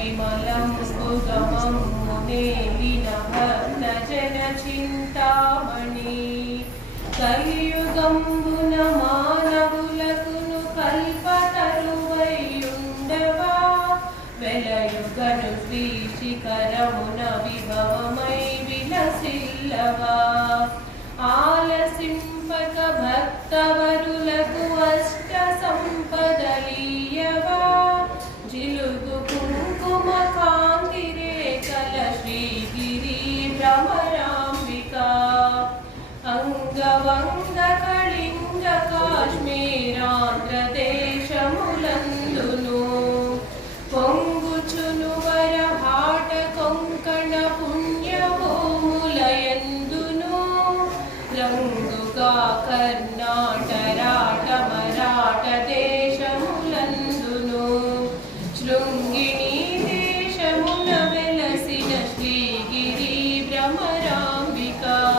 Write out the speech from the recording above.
विमलम्बुगमम्मुनेलिन भक्तजन चिन्तामणि కలియుగంబున మానవులకును కల్పతరువైయుండవా వెలయుగను శ్రీశిఖరమున విభవమై విలసిల్లవా ఆలసింపక భక్తవరులకు అష్ట సంపదలీయవా జిలుగు కుంకుమ కాంతి రేఖల శ్రీగిరి భ్రమరాంబికా అంగవంగ కళింగ కాశ్మీరాంధ్రదేశములందును పొంగుచును వరహాట కొంకణ పుణ్యభూములయందును రంగుగా కర్ణాటరాట మరాఠ దేశములందును శృంగి